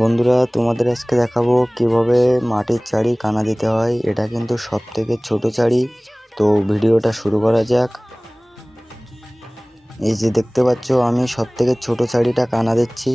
বন্ধুরা তোমাদের আজকে দেখাবো কিভাবে মাটির চাড়ি কানা দিতে হয়। এটা কিন্তু সবথেকে ছোট চাড়ি। তো ভিডিওটা শুরু করা যাক। এই যে দেখতে পাচ্ছ আমি সবথেকে ছোট চাড়িটা কানা দিচ্ছি।